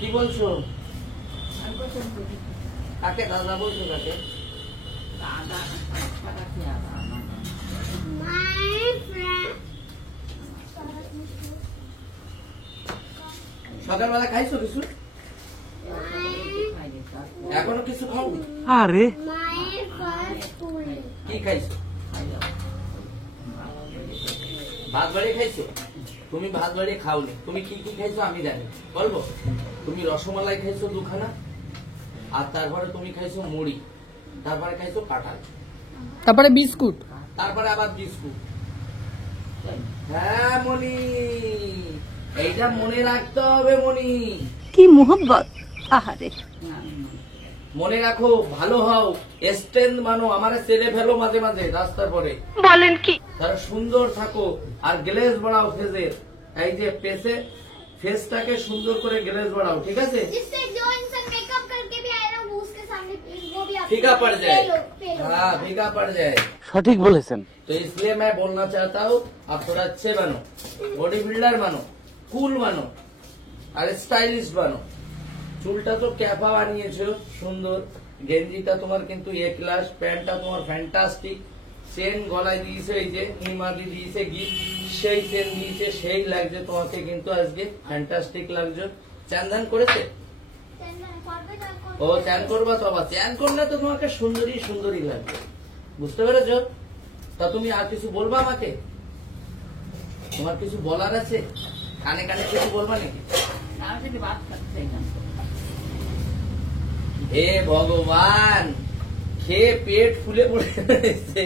কি বলছো? কাকে দাদা বলছো? কাকে? সকালবেলা খাইছো কিছু? এখনো কিছু খাওনি? আরে কি খাইছো? ভাত বাড়ি খাইছো? তুমি ভাত বাড়ি খাওনি, তুমি কি কি খাইছো আমি জানি, বলবো? তুমি রসমালাই খাইছো দুখানা, আর তারপরে তুমি খাইছো মুড়ি, তারপরে খাইছো কাঁঠাল, তারপরে বিস্কুট, তারপরে আবার বিস্কুট। হ্যাঁ মনি, এইটা মনে রাখতে হবে মনি। কি মোহব্বত। আহারে মনে রাখো, ভালো হও, স্ট্রেংথ মানো, আমার ছেলে ফেলো মাঝে মাঝে রাস্তার পরে, বলেন কি? তার সুন্দর থাকো, আর গ্লেজ বাড়াও ফেসের। এই যে ফেসটাকে সুন্দর করে গ্লেজ বাড়াও, ঠিক আছে? जिससे जो इंसान मेकअप करके भी आए ना वो उसके सामने वो भी आप फीका पड़ जाए। हाँ, फीका पड़ जाए। সঠিক বলেছেন। तो इसलिए मैं बोलना चाहता हूँ, आप थोड़ा अच्छे बनो, बॉडी बिल्डर बनो, कूल बनो, আর স্টাইলিশ বানো। চুলটা তো ক্যাপা বানিয়েছো সুন্দর, গেঞ্জিটা তোমার কিন্তু এ ক্লাস, প্যান্টটা তোমার ফ্যান্টাস্টিক, চেন গলায় দিয়েছে, এই যে নিমাদি দিয়েছে গিফট, সেই চেন দিয়েছে, সেই লাগছে তোমাকে কিন্তু আজকে ফ্যান্টাস্টিক লাগছে। চান ধান করেছে? ও চান করবা তো, আবার চান করলে তো তোমাকে সুন্দরী সুন্দরী লাগবে, বুঝতে পেরেছো? তা তুমি আর কিছু বলবা আমাকে? তোমার কিছু বলার আছে? কানে কানে কিছু বলবা নাকি? হে ভগবান, খেয়ে পেট ফুলে পড়ে রয়েছে,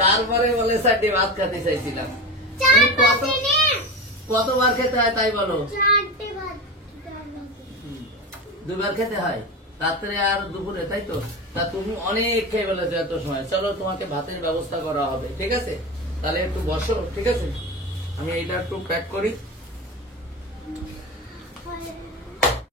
তারপরে বলে স্যার ভাত খেতে চাইছিলাম। কতবার খেতে হয় তাই বলো? 4 बार দুবার খেতে হয়, রাত্রে আর দুপুরে, তাই তো? তা তুমি অনেক খেয়ে ফেলেছো এত সময়। চলো তোমাকে ভাতের ব্যবস্থা করা হবে, ঠিক আছে? তাহলে একটু বসো, ঠিক আছে? আমি এইটা একটু প্যাক করি।